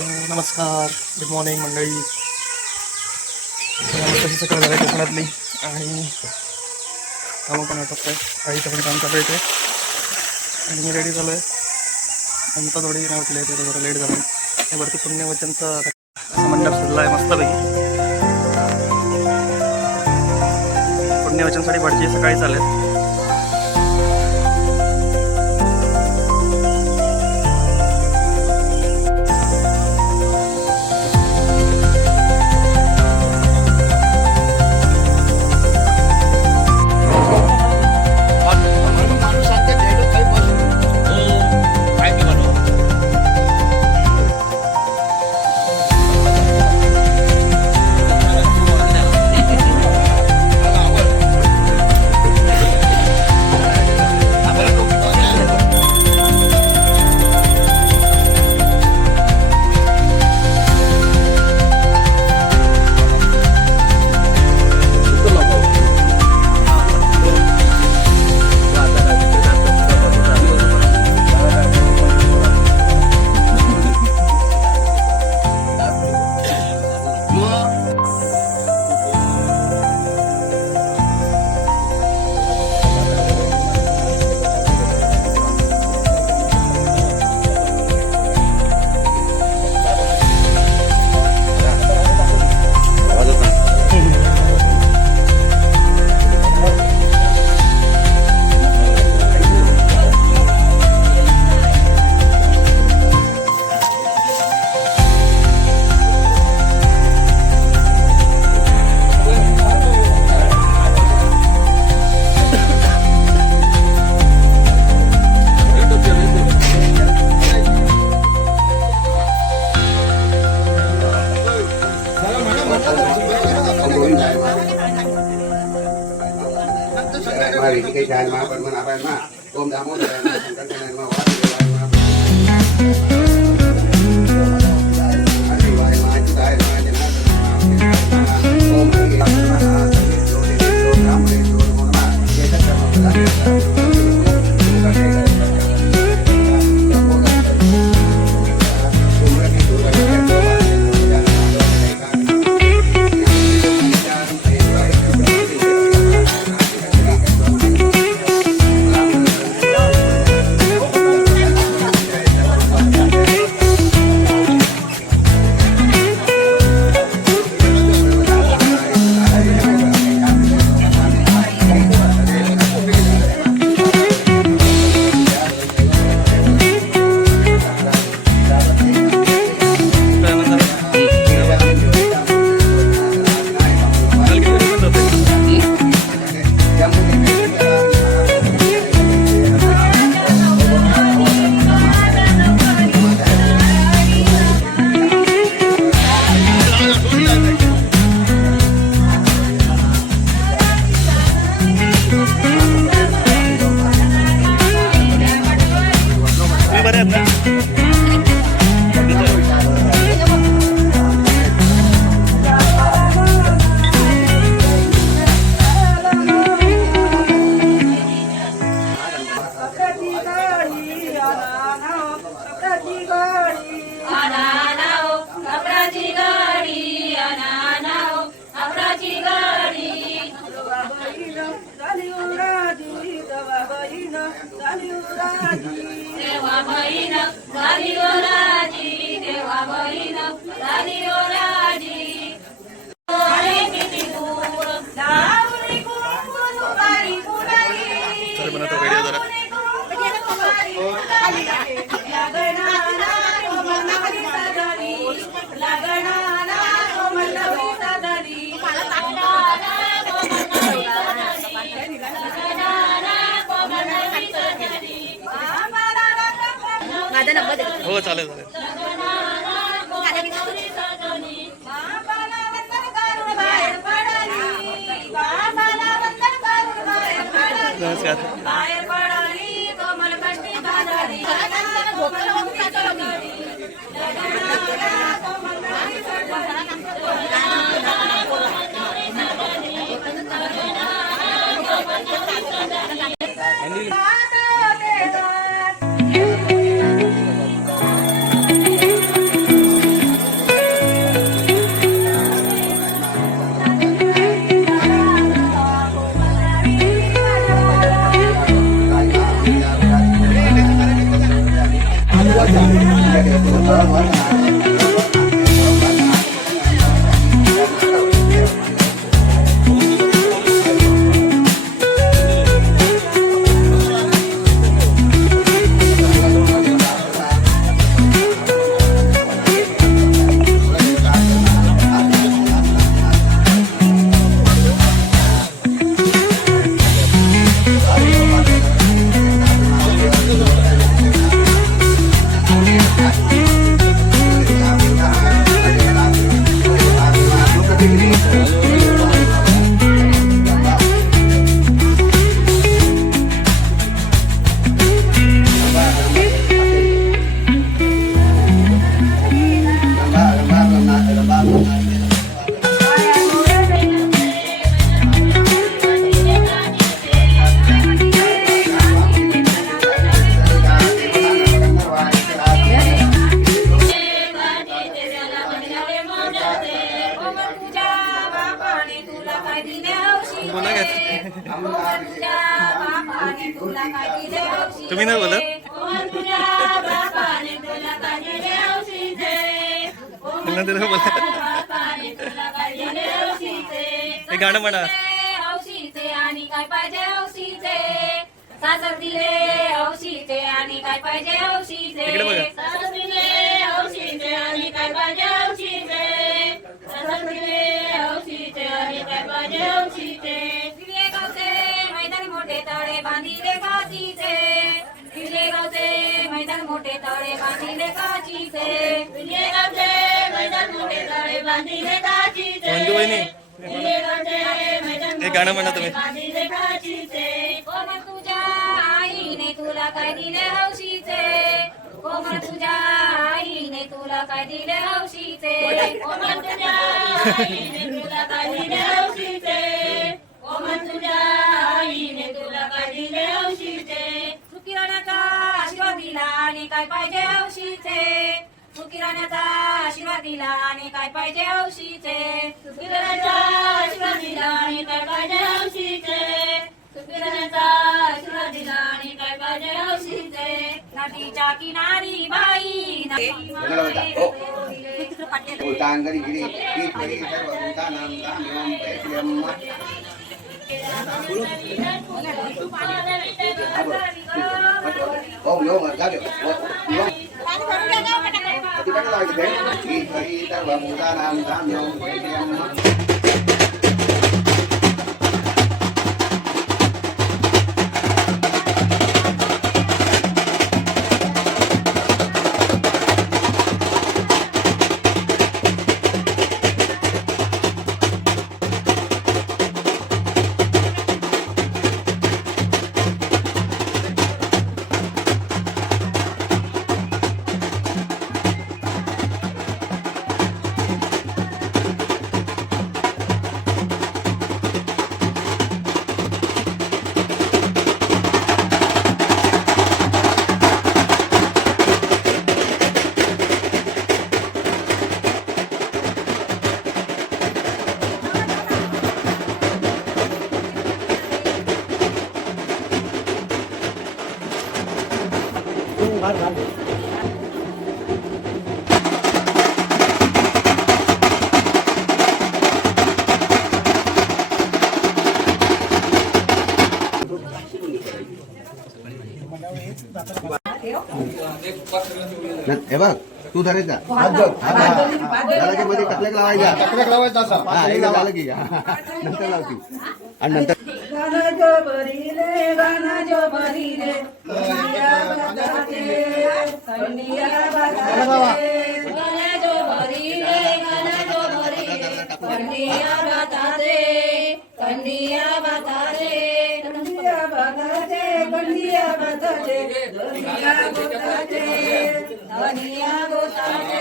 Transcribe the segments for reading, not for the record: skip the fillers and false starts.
नमस्कार, good morning मंडळी. तशी सकाळ झाली कोकणातली आणि कामं पण आटोपत आहे. आईचं पण काम चालू येते आणि मी रेडी झालो आहे. नंतर थोडी नाव केली आहे, जरा लेट झालं. वरती पुण्यवचनचा मंडप सजला आहे मस्तपैकी. पुण्यवचनसाठी भटजी सकाळी चालेल. ओम हो चालेल बोला काय तुम्ही नाही बोलत त्यांना बोला हे गाणं म्हणा आणि काय पाहिजे हौशीचे सासर दिले हौशीचे आणि काय पाहिजे हौशीचे सासर दिले हौशीचे आणि काय पाहिजे हौशीचे सासर दिले हौशीचे आणि काय पाहिजे हौशीचे दिले गावचे मैदान मोठे तळे बांधिले काचीचे दिले गावचे मैदान मोठे तळे बांधिले काचीचे दिले गावचे मैदान मोठे तळे बांधिले काचीचे हे गाणं म्हणा तुम्ही कोमल तुझ्या आईने तुला काय दिले हौशीचे कोमल तुझ्या आईने तुला काय दिले हौशीचे कोमल तुझ्या आईने तुला काय दिले हौशीचे कोमल तुझ्या आईने तुला काय दिले हौशीचे सुखी राहण्याचा आशीर्वाद दिला आणि काय पाहिजे हौशीचे सुखी राहण्याचा आशीर्वाद दिला आणि काय पाहिजे हौशीचे सुखी राहण्याचा आशीर्वाद दिला आणि काय पाहिजे हौशीचे सुखी राहण्याचा आशीर्वाद दिला आणि काय पाहिजे हौशीचे नदीच्या किनारी बाई हे बघ तू धरायचा झाला की मध्ये कटलेक लावायचा हा एकदा झालं की नंतर लावती आणि नंतर गाना जो भरीले गाना जो भरीले कंडिया बताते कंडिया बताते गाना जो भरीले गाना जो भरीले कंडिया बताते कंडिया बताते कंडिया बताते कंडिया बताते दुनिया गोताते दुनिया गोताते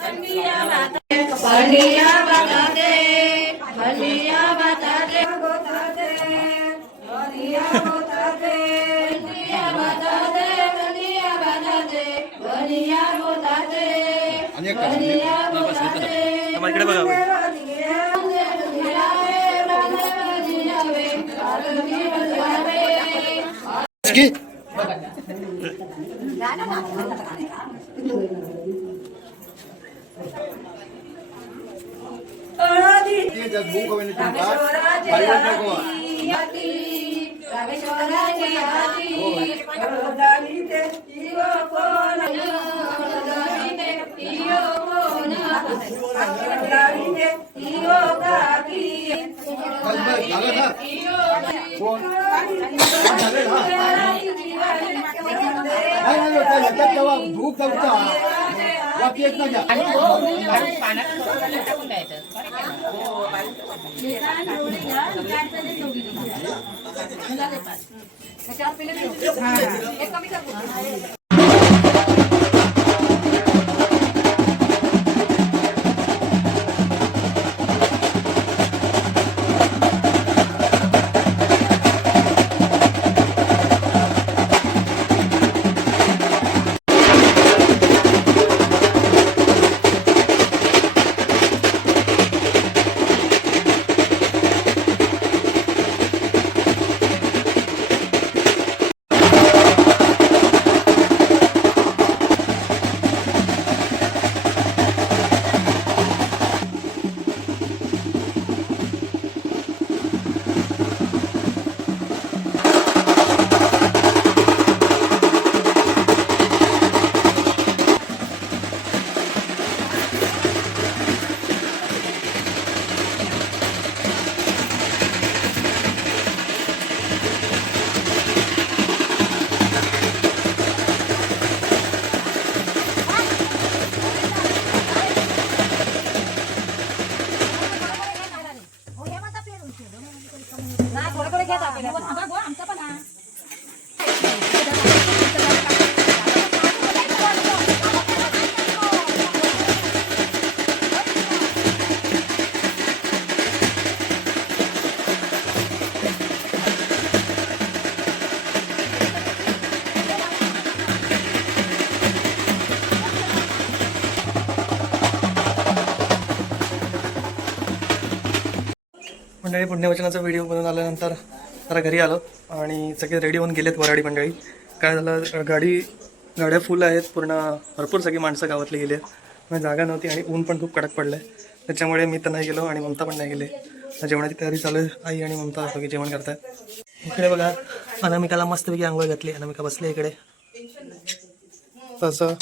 कंडिया बताते कंडिया बताते कंडिया बताते गोताते दुनिया गोताते कंडिया बताते कंडिया बताते दुनिया गोताते दुनिया गोताते इकडे बघा की मंडळी पुण्यवचनाचा व्हिडिओ बनवून आल्यानंतर जरा घरी आलो आणि सगळे रेडी होऊन गेलेत वराडी मंडळी. काय झालं, गाड्या फुल आहेत, पूर्ण भरपूर सगळी माणसं गावातली गेली आहेत. मग जागा नव्हती आणि ऊन पण खूप कडक पडलं आहे, त्याच्यामुळे मी तर नाही गेलो आणि ममता पण नाही गेले. जेवणाची तयारी चालू आहे, आई आणि ममता सगळी जेवण करतात. इकडे बघा, अनामिकाला मस्तपैकी आंघोळ घातली. अनामिका बसली इकडे. तसं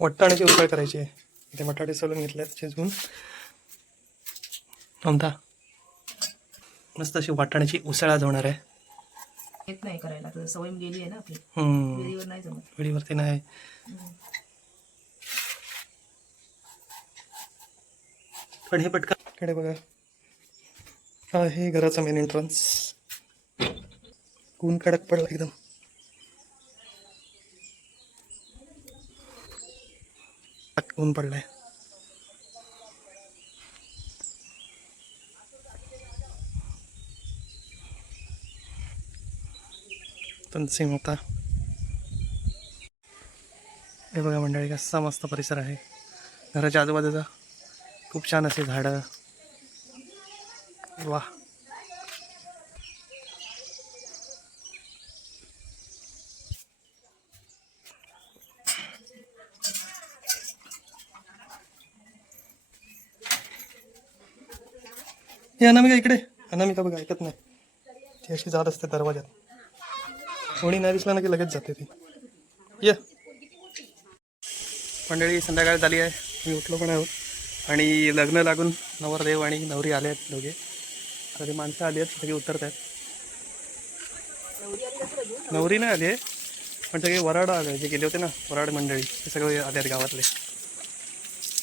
वाटाण्याची उसळ करायची आहे. इथे बटाटे सोलून घेतले आहेत शिजवून. ममता मस्त अशी वाटाण्याची उसळ आज होणार आहे. येत नाही करायला, तर सवय गेली आहे ना आपली. विहिरीवर नाही जमत. विहिरीवरती नाही. पण हे पटकन इकडे बघा, हा हे घराचा मेन एंट्रन्स. ऊन कडक पडला एकदम. ऊन पडलाय. तनसीम होता. हे बघा मंडळी, कसा मस्त परिसर आहे. घराच्या आजूबाजूचा खूप छान असे झाडं. वा, हे अनामिका इकडे. अनामिका बघा, ऐकत नाही. ती अशी जात असते दरवाज्यात. कोणी नाही दिसला ना की लगेच जाते ती. ये मंडळी, संध्याकाळ झाली आहे. मी उठलो पण आहोत आणि लग्न लागून नवरदेव आणि नवरी आले आहेत दोघे. आता ते माणसं आली आहेत, सगळे उतरत आहेत. नवरी नाही आली आहे, पण सगळे वराड आले जे गेले होते ना, वराड मंडळी, ते सगळे आले आहेत गावातले.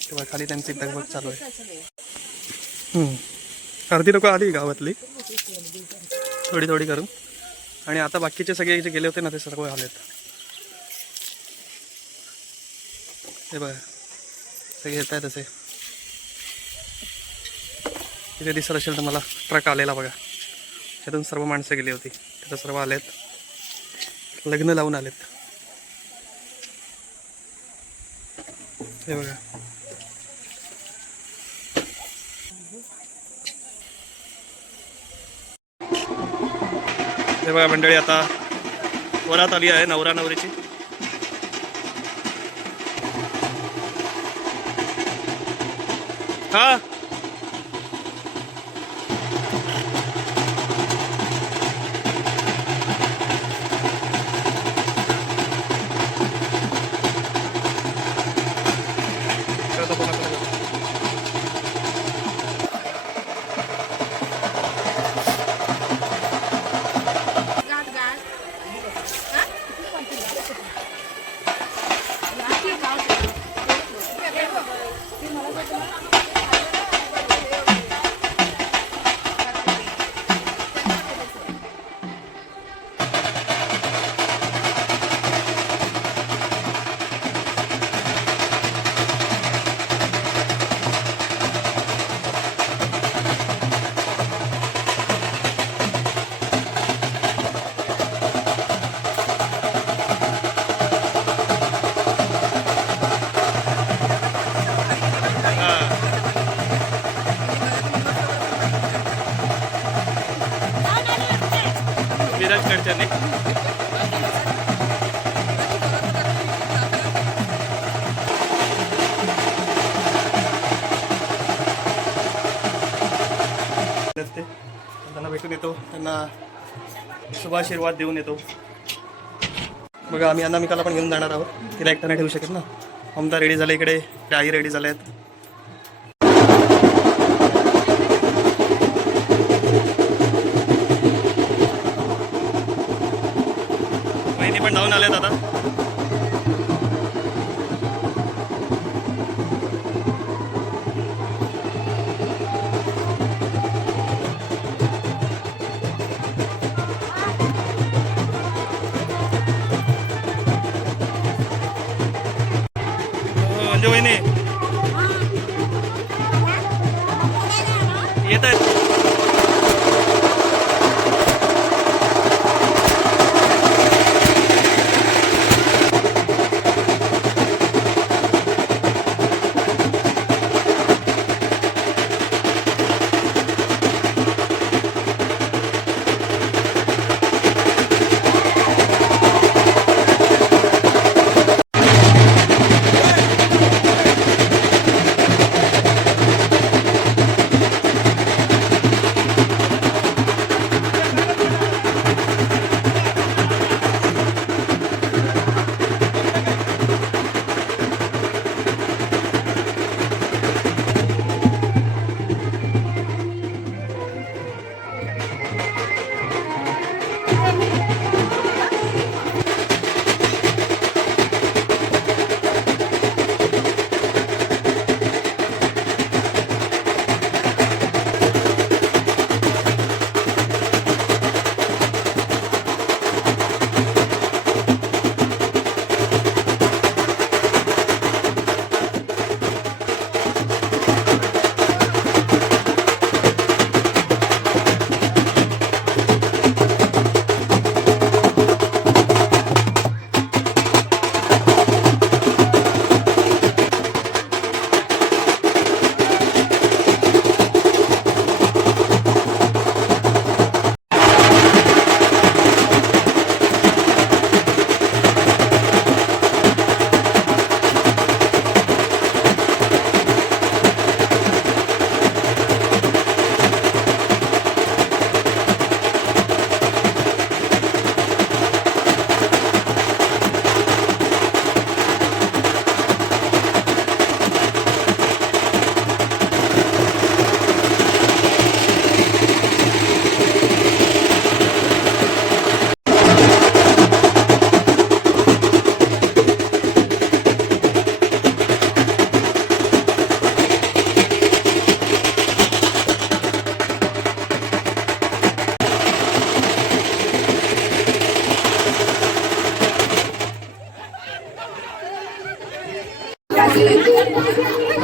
तेव्हा खाली त्यांची दगबग चालू आहे. अर्धी लोकं आली गावातली, थोडी थोडी करून. आणि आता बाकीचे सगळे जे गेले होते ना, ते सर्व आलेत. हे बघा, सगळे येत आहेत असे. तिथे दिसत असेल तर मला ट्रक आलेला बघा, त्यातून सर्व माणसं गेली होती. तिथं सर्व आलेत, लग्न लावून आलेत. हे बघा, हे बघा मंडळी, आता वरात आली आहे नवरा नवरीची. हा घरच्यांनी. त्यांना भेटून येतो, त्यांना शुभाशीर्वाद देऊन येतो. बघा आम्ही अनामिकाला पण घेऊन जाणार आहोत, तिला एकट्या नाही ठेवू शकत ना. ममता रेडी झाले, इकडे आई रेडी झाले आहेत. वहिनी पण जाऊन आल्यात आता. म्हणजे वहिनी येत आहेत.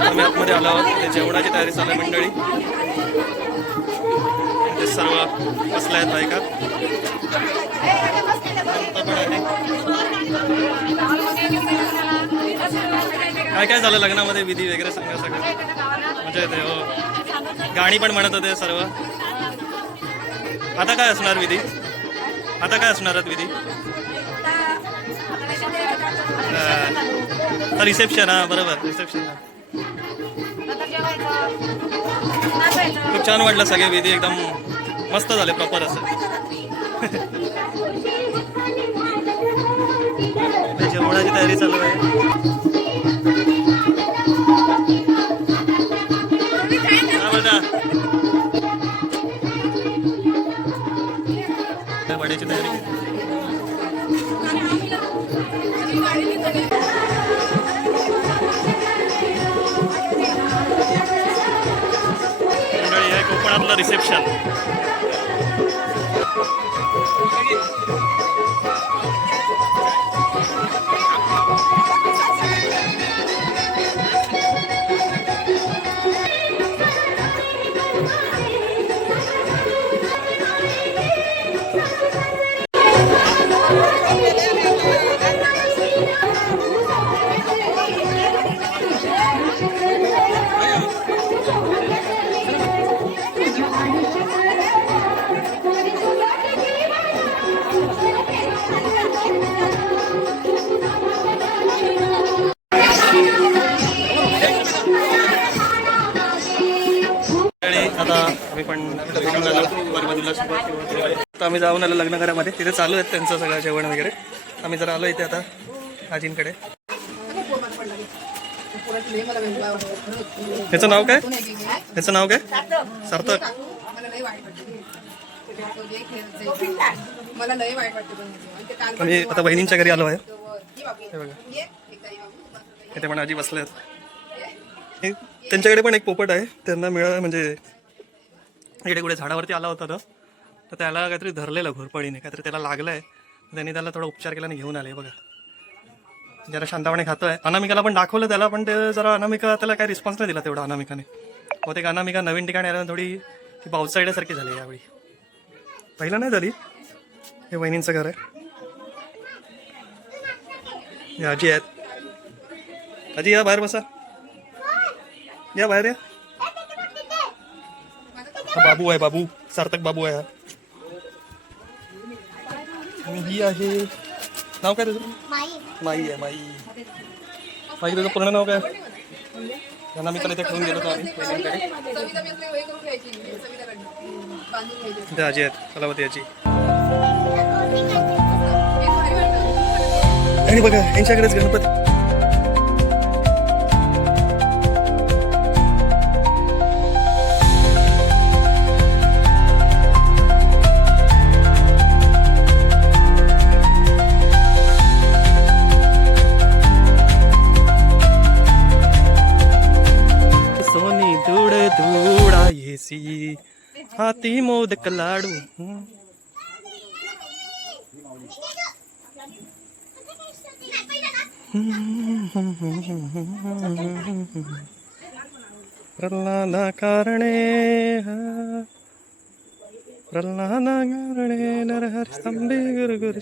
आम्ही आतमध्ये आलो आहोत. ते जेवणाची तयारी चालू आहे मंडळी. ते सर्व बसले आहेत बायका. ममता पण आहे. काय काय झालं लग्नामध्ये, विधी वगैरे सांगा सगळं. मजा येते. हो, गाणी पण म्हणत होते सर्व. आता काय असणार विधी, आता काय असणार आहेत विधी. रिसेप्शन. हा बरोबर, रिसेप्शन. खूप छान वाटलं, सगळे विधी एकदम मस्त झाले, प्रॉपर असं. जेवणाची तयारी चालू आहे. वड्याची तयारी. मंडळी आहे कोकणातलं रिसेप्शन. आता आम्ही पण जाऊन आलो बाजूला आता आम्ही जाऊन आलो लग्नघरामध्ये. तिथे चालू आहेत त्यांचं सगळं जेवण वगैरे. आम्ही जर आलो इथे आता आजींकडे. ह्याचं नाव काय? ह्याचं नाव काय? सार्थक. मला लय वाईट वाटतं. आम्ही आता बहिणींच्या घरी आलो आहे. हे बघा इथे पण आजी बसले आहेत. त्यांच्याकडे पण एक पोपट आहे. त्यांना मिळालं म्हणजे इकडे कुठे झाडावरती आला होता तर त्याला काहीतरी धरलेलं घोरपडीने, काहीतरी त्याला लागलं आहे. त्यांनी त्याला थोडा उपचार केला आणि घेऊन आले. बघा जरा शांतपणे खातोय. अनामिकाला पण दाखवलं त्याला, पण ते जरा अनामिका त्याला काही रिस्पॉन्स नाही दिला तेवढा अनामिकाने. बहुतेक अनामिका नवीन ठिकाणी आल्यानं थोडी ती बाउटसाईडसारखी झाली यावेळी. पहिलं नाही झाली. हे वहिनींचं घर आहे. हे आजी आहेत. आजी या बाहेर बसा. या बाहेर या. हा बाबू आहे, बाबू सार्थक बाबू आहे हा. आणि ही आहे, नाव काय तुझं? माई आहे. माई तुझं पूर्ण नाव काय? त्यांना मी पण इथे ठेवून गेलो होतो आम्ही बहिणींकडे. इथे आजी आहेत, कलावती आजी. आणि बघा यांच्याकडेच गणपती. सोनी धूड धूडा येसी हाती मोदक लाडू. प्रल्हाद कारणे प्रल्हाद कारणे नरहर स्तंभे गुरु गुरु